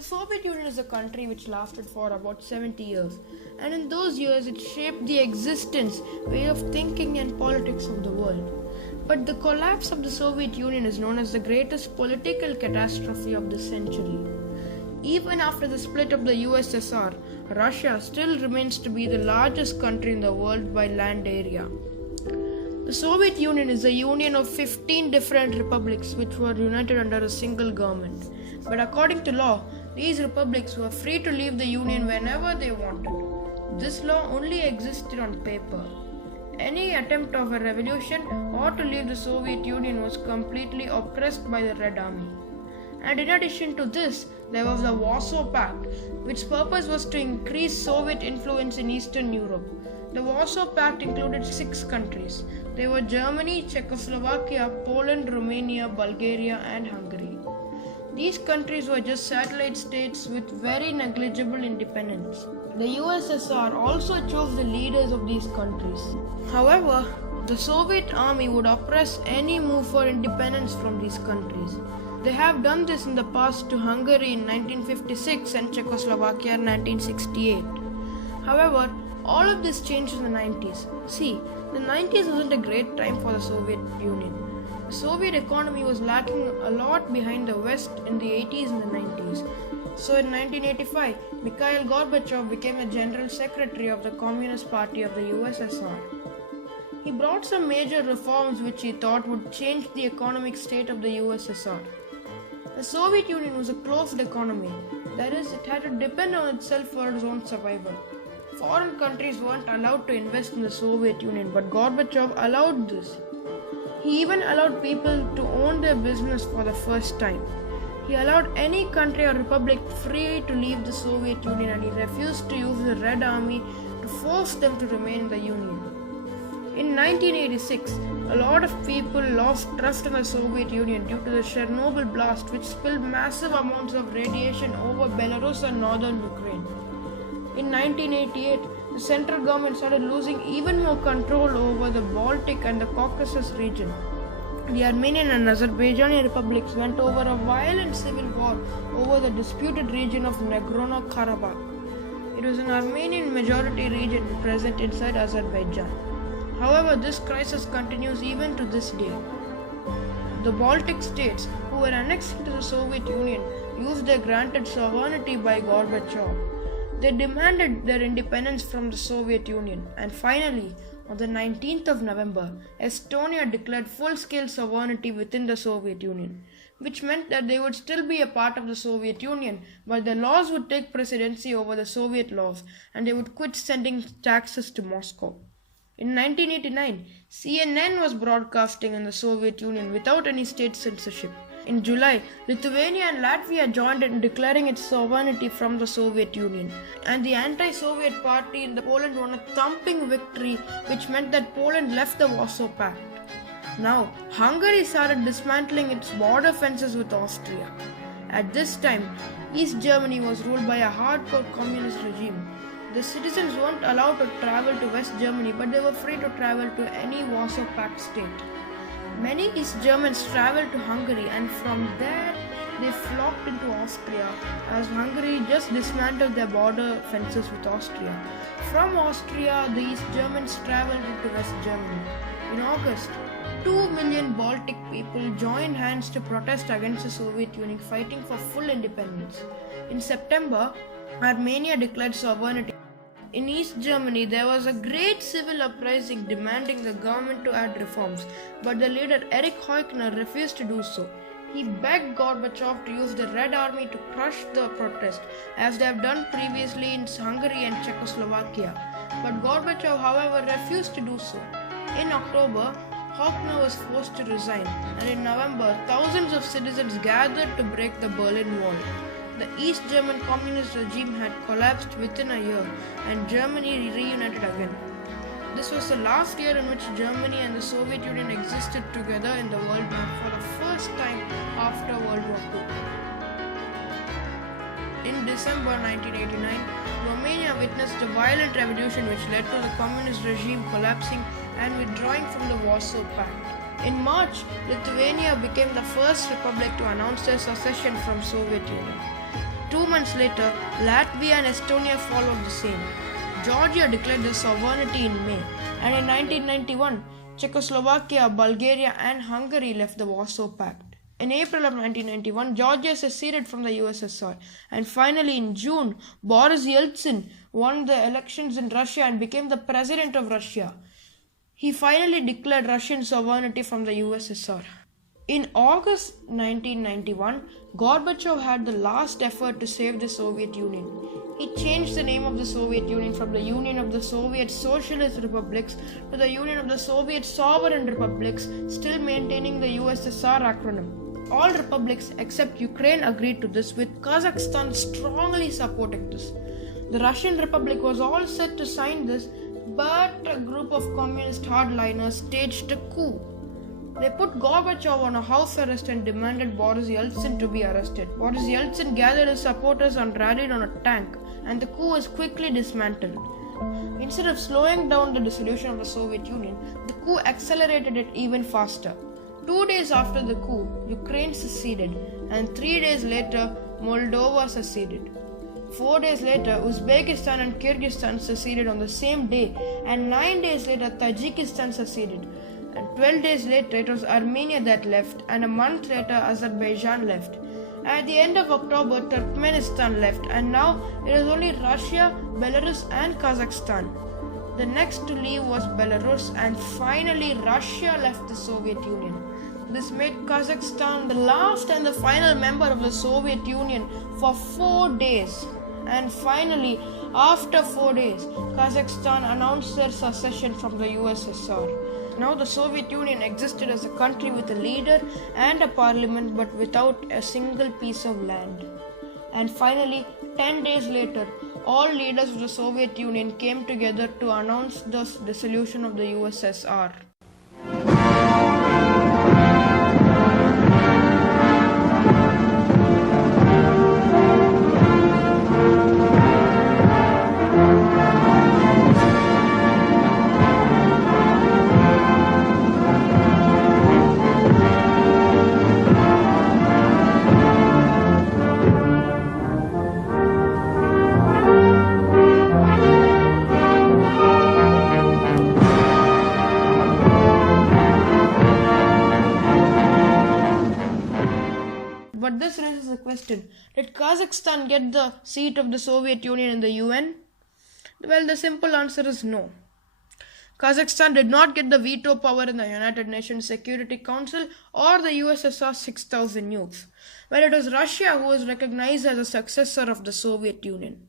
The Soviet Union is a country which lasted for about 70 years, and in those years it shaped the existence, way of thinking, and politics of the world. But the collapse of the Soviet Union is known as the greatest political catastrophe of the century. Even after the split of the USSR, Russia still remains to be the largest country in the world by land area. The Soviet Union is a union of 15 different republics which were united under a single government. But according to law, these republics were free to leave the union whenever they wanted. This law only existed on paper. Any attempt of a revolution or to leave the Soviet Union was completely oppressed by the Red Army. And in addition to this, there was the Warsaw Pact, which purpose was to increase Soviet influence in Eastern Europe. The Warsaw Pact included 6 countries. They were Germany, Czechoslovakia, Poland, Romania, Bulgaria, and Hungary. These countries were just satellite states with very negligible independence. The USSR also chose the leaders of these countries. However, the Soviet army would oppress any move for independence from these countries. They have done this in the past to Hungary in 1956 and Czechoslovakia in 1968. However, all of this changed in the 90s. See, the 90s wasn't a great time for the Soviet Union. The Soviet economy was lagging a lot behind the West in the 80s and the 90s. So in 1985, Mikhail Gorbachev became a general secretary of the Communist Party of the USSR. He brought some major reforms which he thought would change the economic state of the USSR. The Soviet Union was a closed economy, that is, it had to depend on itself for its own survival. Foreign countries weren't allowed to invest in the Soviet Union, but Gorbachev allowed this. He even allowed people to own their business for the first time. He allowed any country or republic free to leave the Soviet Union, and he refused to use the Red Army to force them to remain in the Union. In 1986, a lot of people lost trust in the Soviet Union due to the Chernobyl blast, which spilled massive amounts of radiation over Belarus and northern Ukraine. In 1988, the central government started losing even more control over the Baltic and the Caucasus region. The Armenian and Azerbaijani republics went over a violent civil war over the disputed region of Nagorno-Karabakh. It was an Armenian majority region present inside Azerbaijan. However, this crisis continues even to this day. The Baltic states, who were annexed into the Soviet Union, used their granted sovereignty by Gorbachev. They demanded their independence from the Soviet Union, and finally, on the 19th of November, Estonia declared full-scale sovereignty within the Soviet Union, which meant that they would still be a part of the Soviet Union, but their laws would take precedency over the Soviet laws, and they would quit sending taxes to Moscow. In 1989, CNN was broadcasting in the Soviet Union without any state censorship. In July, Lithuania and Latvia joined in declaring its sovereignty from the Soviet Union, and the anti-Soviet party in Poland won a thumping victory, which meant that Poland left the Warsaw Pact. Now, Hungary started dismantling its border fences with Austria. At this time, East Germany was ruled by a hardcore communist regime. The citizens weren't allowed to travel to West Germany, but they were free to travel to any Warsaw Pact state. Many East Germans traveled to Hungary, and from there they flocked into Austria, as Hungary just dismantled their border fences with Austria. From Austria, the East Germans traveled into West Germany. In August, 2 million Baltic people joined hands to protest against the Soviet Union, fighting for full independence. In September, Armenia declared sovereignty. In East Germany, there was a great civil uprising demanding the government to add reforms, but the leader Erich Honecker refused to do so. He begged Gorbachev to use the Red Army to crush the protest, as they have done previously in Hungary and Czechoslovakia. But Gorbachev, however, refused to do so. In October, Honecker was forced to resign, and in November, thousands of citizens gathered to break the Berlin Wall. The East German communist regime had collapsed within a year, and Germany reunited again. This was the last year in which Germany and the Soviet Union existed together in the world map for the first time after World War II. In December 1989, Romania witnessed a violent revolution which led to the communist regime collapsing and withdrawing from the Warsaw Pact. In March, Lithuania became the first republic to announce their secession from Soviet Union. 2 months later, Latvia and Estonia followed the same. Georgia declared their sovereignty in May, and in 1991, Czechoslovakia, Bulgaria, and Hungary left the Warsaw Pact. In April of 1991, Georgia seceded from the USSR, and finally in June, Boris Yeltsin won the elections in Russia and became the president of Russia. He finally declared Russian sovereignty from the USSR. In August 1991, Gorbachev had the last effort to save the Soviet Union. He changed the name of the Soviet Union from the Union of the Soviet Socialist Republics to the Union of the Soviet Sovereign Republics, still maintaining the USSR acronym. All republics except Ukraine agreed to this, with Kazakhstan strongly supporting this. The Russian Republic was all set to sign this, but a group of communist hardliners staged a coup. They put Gorbachev on a house arrest and demanded Boris Yeltsin to be arrested. Boris Yeltsin gathered his supporters and rallied on a tank, and the coup was quickly dismantled. Instead of slowing down the dissolution of the Soviet Union, the coup accelerated it even faster. 2 days after the coup, Ukraine seceded, and 3 days later, Moldova seceded. 4 days later, Uzbekistan and Kyrgyzstan seceded on the same day, and 9 days later, Tajikistan seceded. And 12 days later, it was Armenia that left, and a month later, Azerbaijan left. At the end of October, Turkmenistan left, and now it is only Russia, Belarus, and Kazakhstan. The next to leave was Belarus, and finally, Russia left the Soviet Union. This made Kazakhstan the last and the final member of the Soviet Union for 4 days. And finally, after 4 days, Kazakhstan announced their secession from the USSR. Now the Soviet Union existed as a country with a leader and a parliament, but without a single piece of land. And finally, 10 days later, all leaders of the Soviet Union came together to announce the dissolution of the USSR. But this raises a question. Did Kazakhstan get the seat of the Soviet Union in the UN? Well, the simple answer is no. Kazakhstan did not get the veto power in the United Nations Security Council or the USSR 6,000 nukes. Well, it was Russia who was recognized as a successor of the Soviet Union.